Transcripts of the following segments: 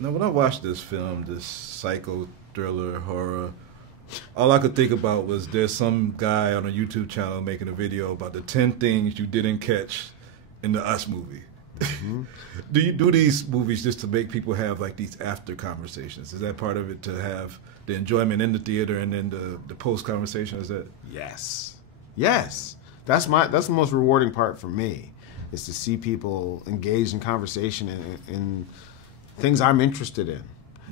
Now, when I watched this film, this psycho thriller horror, all I could think about was there's some guy on a YouTube channel making a video about the 10 things you didn't catch in the Us movie. Mm-hmm. Do you do these movies just to make people have like these after conversations? Is that part of it, to have the enjoyment in the theater and then the post conversation? Is that? Yes. That's the most rewarding part for me, is to see people engaged in conversation in things I'm interested in,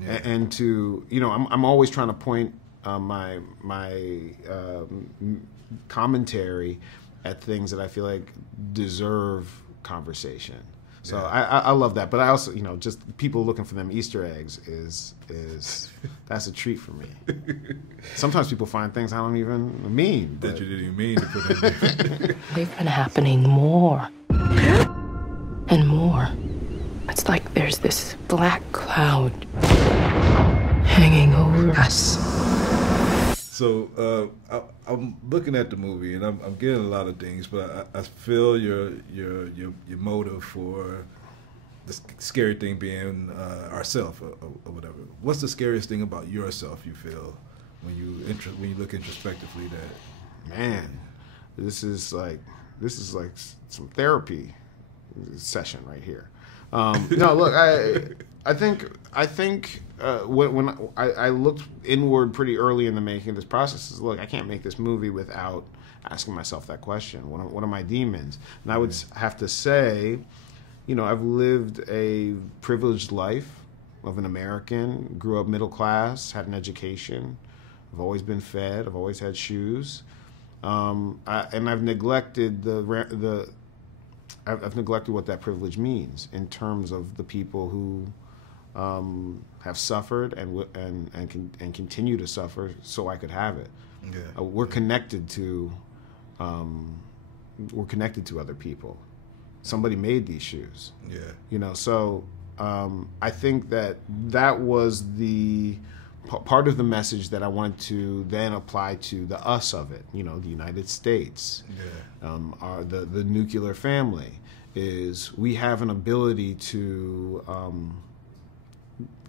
and to, you know, I'm always trying to point my commentary at things that I feel like deserve conversation. So I love that, but I also, you know, just people looking for them Easter eggs is that's a treat for me. Sometimes people find things I don't even mean. That you didn't even mean to put in there. They've been happening more and more. It's like there's this black cloud hanging over us. So I'm looking at the movie and I'm getting a lot of things, but I feel your motive for the scary thing being ourself or whatever. What's the scariest thing about yourself you feel when you look introspectively? That, man, this is like some therapy session right here. No, look, I think when I looked inward pretty early in the making of this process, is, look, I can't make this movie without asking myself that question. What are my demons? And I would have to say, you know, I've lived a privileged life of an American, grew up middle class, had an education. I've always been fed. I've always had shoes, and I've neglected I've neglected what that privilege means in terms of the people who have suffered and continue to suffer, so I could have it. Yeah. We're connected to other people. Somebody made these shoes. Yeah. You know, so I think that was the part of the message that I wanted to then apply to the us of it. You know, the United States, the nuclear family, is we have an ability to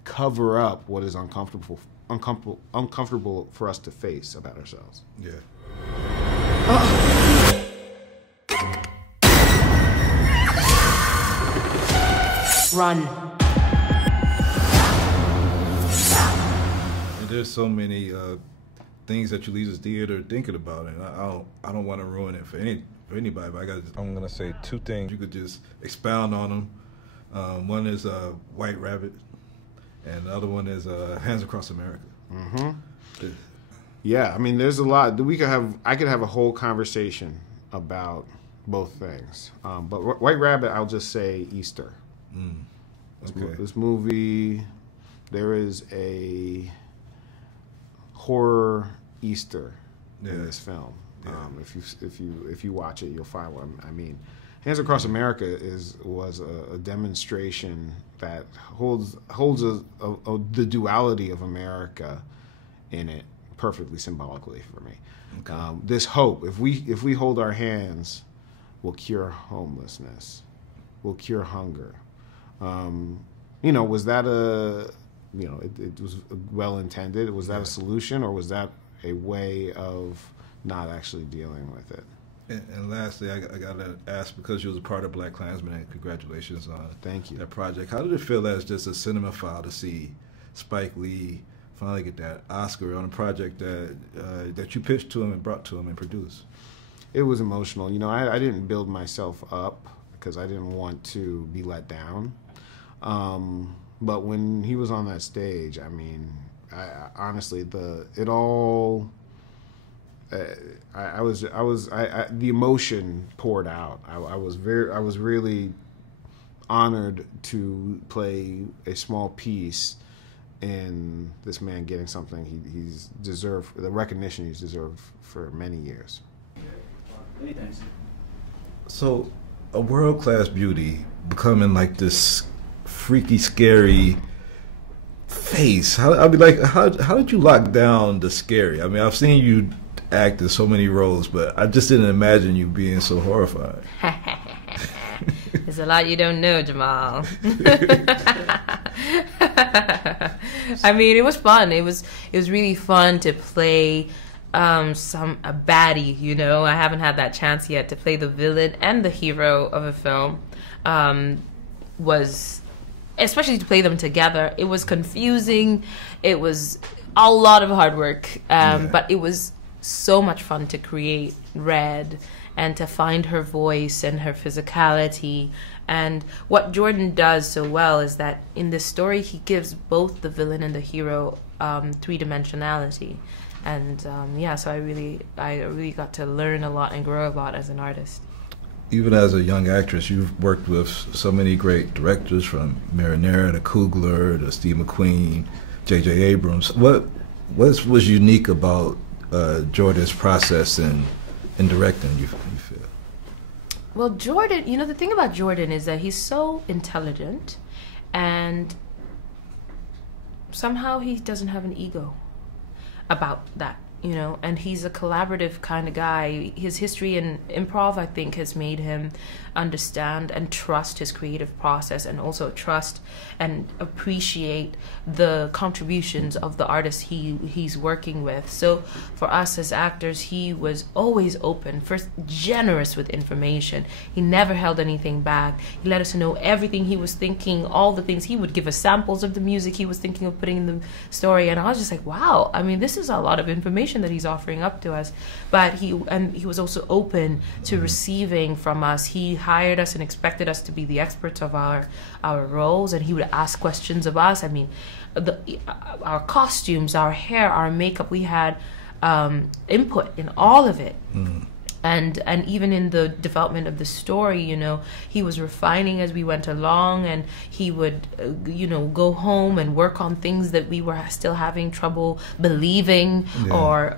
cover up what is uncomfortable for us to face about ourselves. Yeah. Run. There's so many things that you leave the theater thinking about, and I don't want to ruin it for anybody. But I'm gonna say two things. You could just expound on them. One is White Rabbit, and the other one is Hands Across America. Mm-hmm. Yeah, I mean, there's a lot. I could have a whole conversation about both things. But White Rabbit, I'll just say Easter. Okay. This movie, there is a horror Easter in this film. Yeah. If you watch it, you'll find what I mean. Hands Across America was a demonstration that holds the duality of America in it perfectly symbolically for me. Okay. This hope, if we hold our hands, will cure homelessness, will cure hunger. You know, was that it was well intended? Was that a solution, or was that a way of not actually dealing with it? And lastly, I got to ask, because you was a part of Black Klansman, and congratulations on that project. How did it feel as just a cinemaphile to see Spike Lee finally get that Oscar on a project that you pitched to him and brought to him and produced? It was emotional. You know, I didn't build myself up because I didn't want to be let down. But when he was on that stage, I mean, honestly, the emotion poured out. I was really honored to play a small piece in this man getting something he's deserved, the recognition he's deserved for many years. Many thanks. So, a world-class beauty becoming like this freaky, scary face. How did you lock down the scary? I mean, I've seen you act in so many roles, but I just didn't imagine you being so horrified. There's a lot you don't know, Jamaal. I mean, it was fun. It was really fun to play a baddie, you know. I haven't had that chance yet to play the villain and the hero of a film. Especially to play them together. It was confusing. It was a lot of hard work, but it was so much fun to create Red and to find her voice and her physicality. And what Jordan does so well is that in this story, he gives both the villain and the hero three-dimensionality. And so I really got to learn a lot and grow a lot as an artist. Even as a young actress, you've worked with so many great directors, from Marinera to Coogler to Steve McQueen, J.J. Abrams. What was unique about Jordan's process in directing, you feel? Well, Jordan, you know, the thing about Jordan is that he's so intelligent, and somehow he doesn't have an ego about that, you know, and he's a collaborative kind of guy. His history in improv, I think, has made him understand and trust his creative process, and also trust and appreciate the contributions of the artists he's working with. So for us as actors, he was always open, first generous with information. He never held anything back. He let us know everything he was thinking, all the things. He would give us samples of the music he was thinking of putting in the story, and I was just like, wow, I mean, this is a lot of information that he's offering up to us. But he was also open to receiving from us. He hired us and expected us to be the experts of our roles, and he would ask questions of us. I mean, our costumes, our hair, our makeup, we had input in all of it. And even in the development of the story, you know, he was refining as we went along, and he would, go home and work on things that we were still having trouble believing or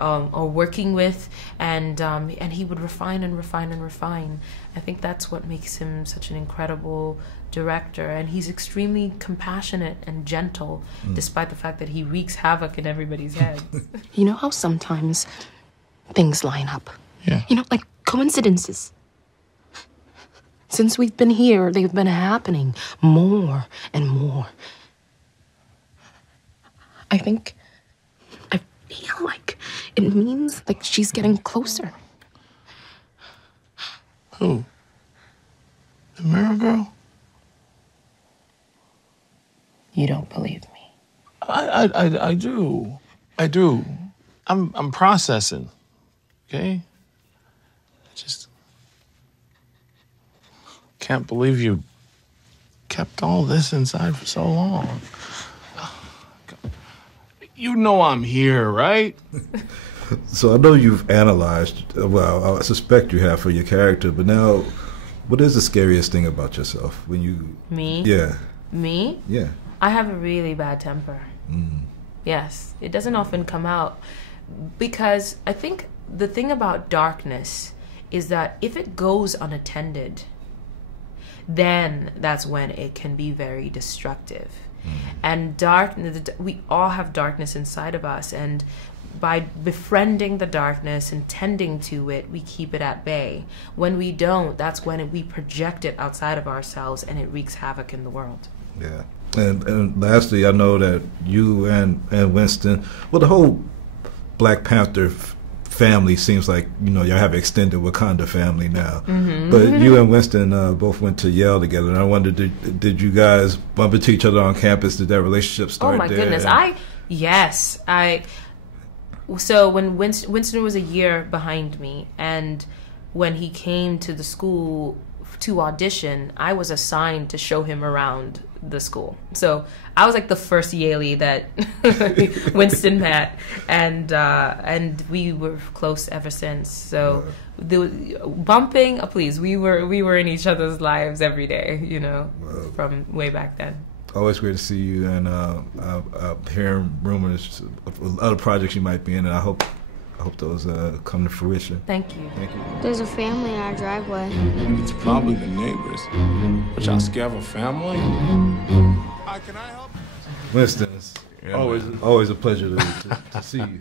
working with, and he would refine and refine and refine. I think that's what makes him such an incredible director, and he's extremely compassionate and gentle, despite the fact that he wreaks havoc in everybody's heads. You know how sometimes things line up? Yeah. You know, like coincidences. Since we've been here, they've been happening more and more. I feel like it means like she's getting closer. Who? The mirror girl? You don't believe me? I do. I do. I'm processing. Okay? Just can't believe you kept all this inside for so long. You know I'm here, right? So I know you've analyzed, well, I suspect you have for your character, but now, what is the scariest thing about yourself when you... Me? Yeah. Me? Yeah. I have a really bad temper. Yes. It doesn't often come out, because I think the thing about darkness is that if it goes unattended, then that's when it can be very destructive. And we all have darkness inside of us, and by befriending the darkness and tending to it, we keep it at bay. When we don't, that's when we project it outside of ourselves, and it wreaks havoc in the world. Yeah. And lastly, I know that you and Winston, well, the whole Black Panther family seems like, you know, y'all have extended Wakanda family now. But you and Winston both went to Yale together, and I wondered, did you guys bump into each other on campus? Did that relationship start there? Oh my goodness. So when Winston was a year behind me, and when he came to the school to audition, I was assigned to show him around the school. So I was like the first Yaley that Winston met, and we were close ever since. So the bumping, please, we were in each other's lives every day, you know, from way back then. Always great to see you, and I'm hearing rumors of other projects you might be in, and I hope those come to fruition. Thank you. Thank you. There's a family in our driveway. It's probably the neighbors. But y'all scared of a family? Hi, can I help? Winston, it's always a pleasure to see you.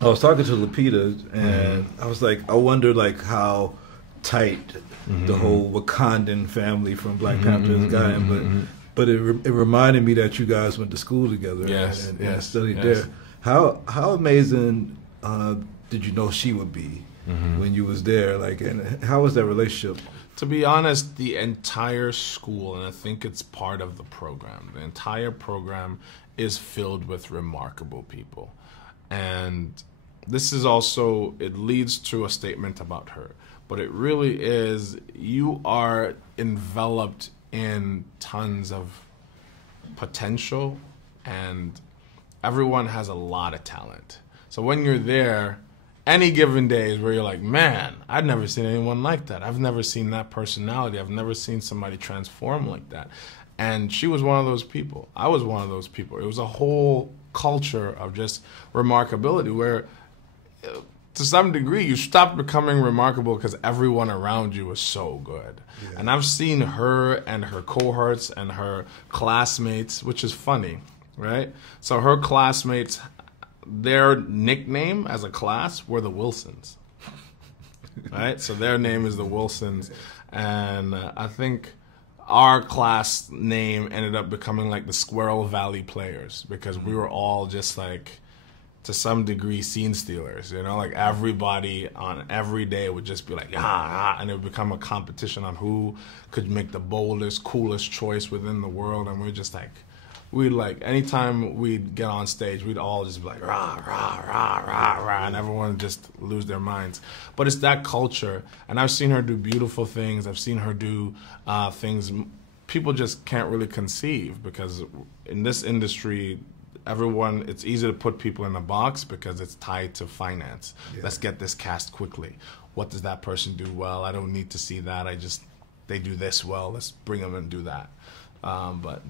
I was talking to Lupita, and I was like, I wonder like how tight the whole Wakandan family from Black Panther has gotten, but But it reminded me that you guys went to school together and studied there. How amazing did you know she would be when you was there? Like, and how was that relationship? To be honest, the entire school, and I think it's part of the program, the entire program is filled with remarkable people. And this is also, it leads to a statement about her. But it really is, you are enveloped in tons of potential, and everyone has a lot of talent. So when you're there, any given days where you're like, man, I've never seen anyone like that. I've never seen that personality. I've never seen somebody transform like that. And she was one of those people. I was one of those people. It was a whole culture of just remarkability where, to some degree, you stopped becoming remarkable because everyone around you was so good. Yeah. And I've seen her and her cohorts and her classmates, which is funny, right? So her classmates, their nickname as a class were the Wilsons, right? So their name is the Wilsons. And I think our class name ended up becoming like the Squirrel Valley Players, because we were all just like, to some degree, scene stealers, you know, like everybody on every day would just be like, and it would become a competition on who could make the boldest, coolest choice within the world. And we're just like, anytime we'd get on stage, we'd all just be like, rah, rah, rah, rah, rah, and everyone would just lose their minds. But it's that culture, and I've seen her do beautiful things. I've seen her do things people just can't really conceive, because in this industry, it's easy to put people in a box because it's tied to finance. Yeah. Let's get this cast quickly. What does that person do well? I don't need to see that. They do this well. Let's bring them and do that. But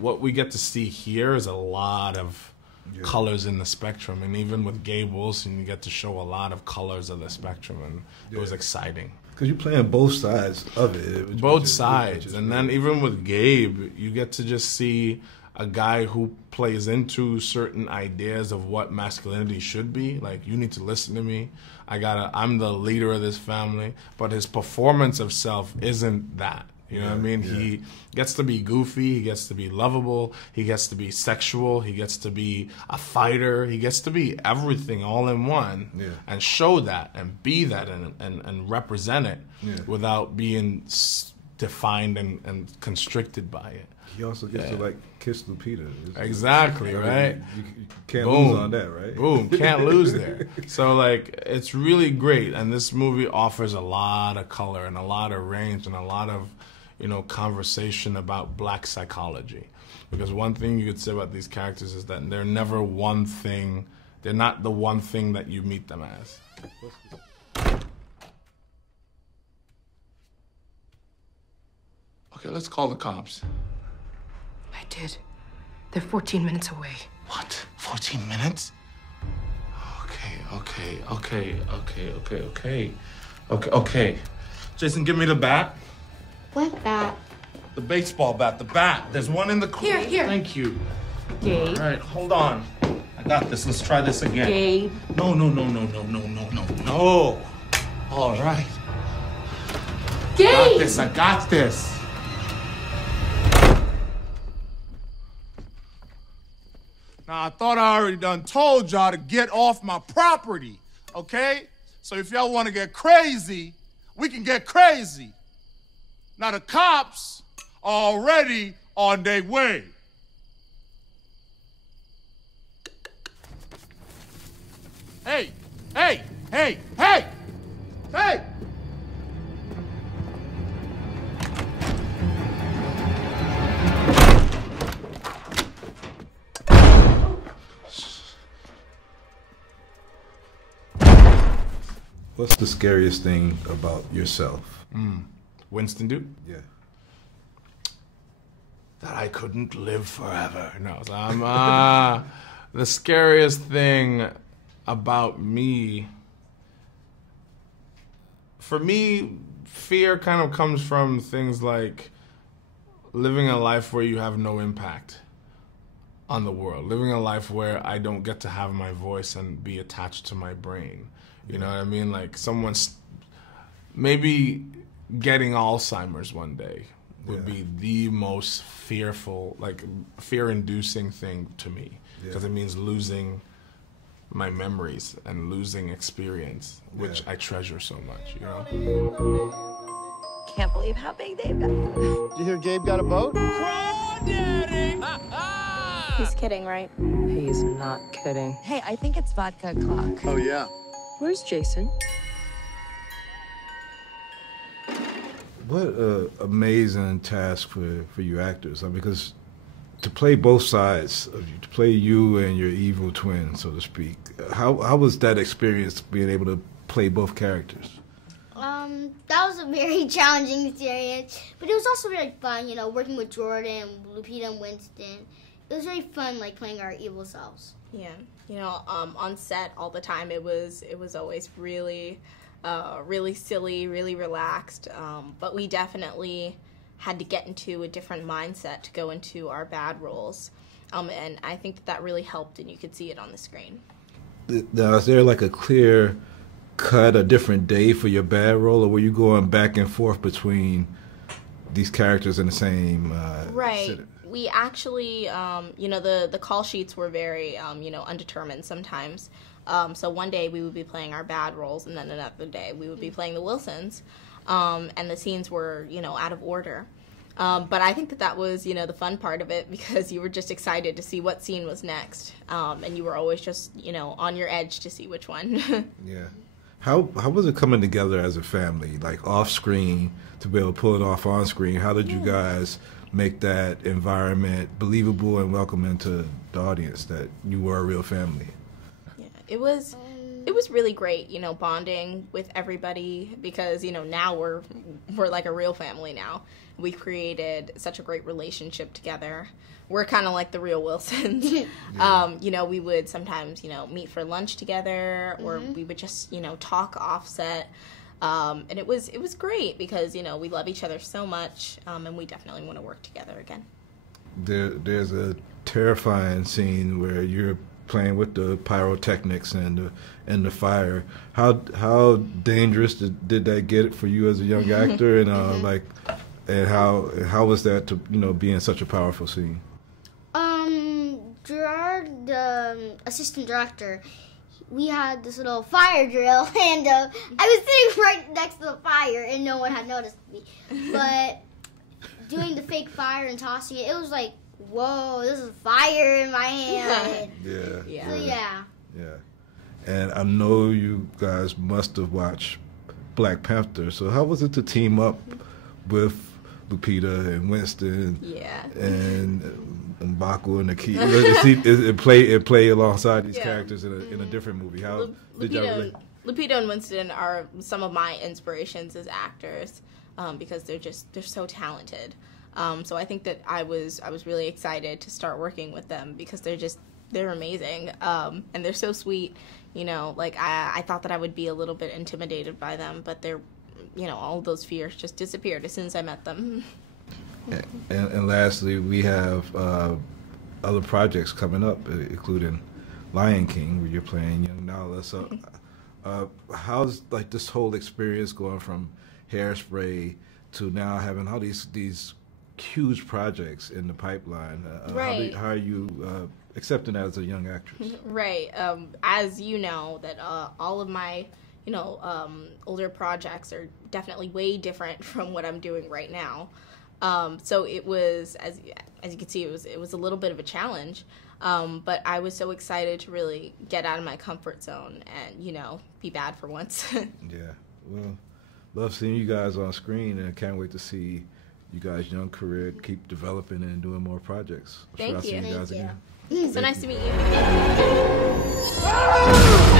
what we get to see here is a lot of colors in the spectrum. And even with Gabe Wilson, you get to show a lot of colors of the spectrum. And it was exciting. Because you're playing both sides of it. Both sides. And then even with Gabe, you get to just see a guy who plays into certain ideas of what masculinity should be. Like, you need to listen to me. I'm the leader of this family. But his performance of self isn't that. You know what I mean? Yeah. He gets to be goofy. He gets to be lovable. He gets to be sexual. He gets to be a fighter. He gets to be everything all in one, and show that and be that and represent it without being defined and constricted by it. He also gets to like kiss Lupita. Exactly, right? You can't lose on that, right? Boom, can't lose there. So like, it's really great, and this movie offers a lot of color and a lot of range and a lot of, conversation about black psychology. Because one thing you could say about these characters is that they're never one thing. They're not the one thing that you meet them as. Okay, let's call the cops. I did. They're 14 minutes away. What? 14 minutes? Okay. Jason, give me the bat. What bat? The baseball bat, the bat. There's one in the corner. Here. Thank you. Gabe. All right, hold on. I got this. Let's try this again. Gabe. No. All right. Gabe! I got this. Now, I thought I already done told y'all to get off my property, okay? So if y'all want to get crazy, we can get crazy. Now, the cops are already on their way. Hey! What's the scariest thing about yourself? Winston Duke? Yeah. That I couldn't live forever. No, the scariest thing about me, for me, fear kind of comes from things like living a life where you have no impact on the world, living a life where I don't get to have my voice and be attached to my brain. You know what I mean? Like someone's maybe getting Alzheimer's one day, would be the most fearful, like fear-inducing thing to me, because it means losing my memories and losing experience, which I treasure so much, you know? Can't believe how big they've got. Did you hear Gabe got a boat? He's kidding, right? He's not kidding. Hey, I think it's vodka o'clock. Oh, yeah. Where's Jason? What an amazing task for you actors. I mean, because to play both sides of you, to play you and your evil twin, so to speak, how was that experience being able to play both characters? That was a very challenging experience, but it was also very fun, you know, working with Jordan, Lupita, and Winston. It was very fun, like, playing our evil selves. Yeah, you know, on set all the time, it was always really, really silly, really relaxed, but we definitely had to get into a different mindset to go into our bad roles, and I think that really helped, and you could see it on the screen. Now, is there like a clear cut, a different day for your bad role, or were you going back and forth between these characters in the same right. city? We actually, you know, the call sheets were very, you know, undetermined sometimes. So one day we would be playing our bad roles, and then another day we would be playing the Wilsons. And the scenes were, you know, out of order. But I think that was, you know, the fun part of it, because you were just excited to see what scene was next. And you were always just, you know, on your edge to see which one. Yeah. How was it coming together as a family, like off screen, to be able to pull it off on screen? How did you guys make that environment believable and welcoming to the audience, that you were a real family? Yeah, it was really great, you know, bonding with everybody, because, you know, now we're like a real family now. We created such a great relationship together. We're kind of like the real Wilsons. You know, we would sometimes, you know, meet for lunch together, or we would just, you know, talk offset. And it was great, because, you know, we love each other so much, and we definitely want to work together again. There's a terrifying scene where you're playing with the pyrotechnics and the fire. How dangerous did that get for you as a young actor, and like, and how was that to, you know, be in such a powerful scene? Gerard, the assistant director, we had this little fire drill, and I was sitting right next to the fire, and no one had noticed me. But doing the fake fire and tossing it, it was like, whoa, this is fire in my hand. Yeah. So, yeah. And I know you guys must have watched Black Panther. So how was it to team up with Lupita and Winston? And Baku and Aki? It play alongside these characters in a different movie. How did y'all relate? Lupita and Winston are some of my inspirations as actors, because they're so talented. So I think that I was really excited to start working with them, because they're amazing, and they're so sweet. You know, like I thought that I would be a little bit intimidated by them, but they're, you know, all of those fears just disappeared as soon as I met them. And lastly, we have other projects coming up, including Lion King, where you're playing young Nala. So how's like this whole experience going from Hairspray to now having all these huge projects in the pipeline? Right. How are you accepting that as a young actress? Right. As you know, that all of my, you know, older projects are definitely way different from what I'm doing right now. So it was, as you can see, it was a little bit of a challenge. But I was so excited to really get out of my comfort zone and, you know, be bad for once. Yeah. Well, love seeing you guys on screen, and can't wait to see you guys' young career keep developing and doing more projects. Thank you. See you guys again. So nice to meet you.